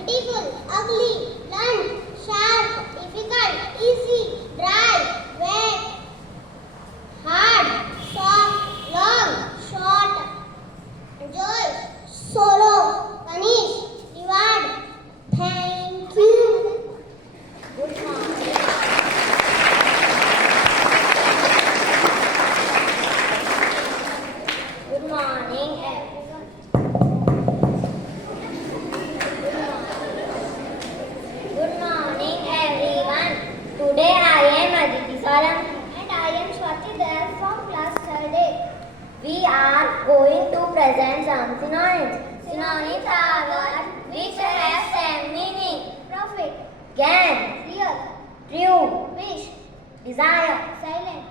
beautiful, ugly, blunt, sharp, difficult, easy, dry, wet, hard, soft, long, short, joy, sorrow, punish, reward. Thank you. Good morning. Good morning, everyone. Good morning, everyone. Today I am Aditi Salam and I am Swati Dayal from class 3rd A. We are going to present some synonyms. Synonyms are words which have same meaning. Profit, gain, real, true, wish, desire, silent,